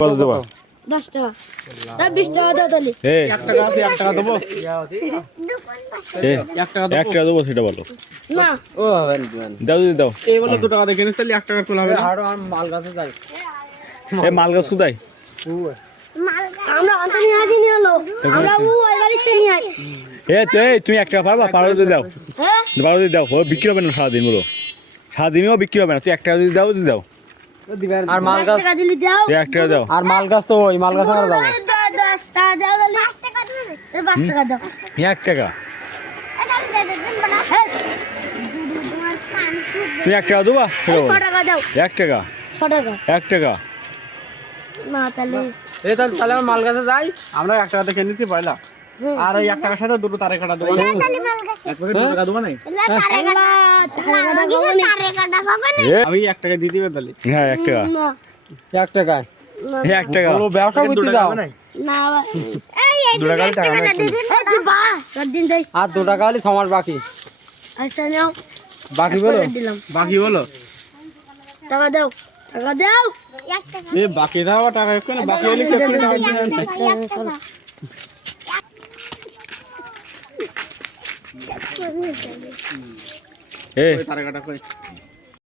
কত দেবো? 10 টাকা। তা 20 টাকা দাও তাহলে। 1 টাকা আছে 1 টাকা দেবো 1 টাকা দেবো 1 টাকা দেবো সেটা বলো। না। ও ভাই দাও যদি দাও। এই বলে 2 টাকা দিয়ে কিনিস তাহলে 1 টাকা তোলা হবে না হাড় মাল গাছে যাই এই মাল গাছ কোথায়? আমরা আনতে নিয়ে আসি নিয়ে এলো। আমরা ওই বাড়িতে নিয়ে আসি। তুমি 1 টাকা পারবা? পারো যদি দাও। হ্যাঁ? পারো যদি দাও। ও বিক্রি হবে না সারাদিন বলো। সারাদিনও বিক্রি হবে না। তুই 1 টাকা যদি দাও যদি দাও। আর মাল 10 গাছ টাকা দিলি দাও। 1 টাকা দাও। আর মাল গাছ তো ওই মাল গাছ আমরা যাবো 10 টাকা দাও তাহলে। 5 টাকা দাও। 5 টাকা দাও। 1 টাকা। তুই 1 টাকা দেবা সেটা বলো। 6 টাকা দাও। 1 টাকা। 6 টাকা। 1 টাকা। না তাহলে এই তাহলে আমরা মাল গাছে যাই আমরা 1 টাকা দিয়ে কিনেছি পয়লা আর ওই 1 টাকার সাথে দুটো তারে কাটা দেবো তাহলে মাল গাছে। 1 প্যাকেট 2 টাকা দেবো না আমি 1 টাকা দিয়ে দিবে তাহলে হ্যাঁ 1 টাকা। না 1 টাকায় 1 টাকা। বলো ব্যবসা করতে যাও না এই 2 টাকা টাকা নাই তুই বা দিন দেই আর 2 টাকা হলে 6 মাস বাকি আচ্ছা নাও বাকি বলো দিলাম বাকি বলো টাকা দাও টাকা দাও 1 টাকা এ বাকি দাও টাকা একটু না বাকি হলে চেক করে টাকা দিবেন এ তারে কাটা কই